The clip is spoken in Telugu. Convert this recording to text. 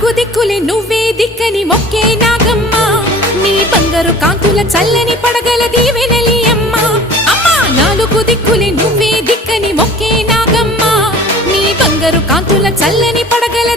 నాలుగు దిక్కులే నువ్వే దిక్కని మొక్కే నాగమ్మ నీ బంగారు కాంతుల చల్లని పడగల దీవెనలి అమ్మ అమ్మా నాలుగు దిక్కులే నువ్వే దిక్కని మొక్కే నాగమ్మ నీ బంగారు కాంతుల చల్లని పడగల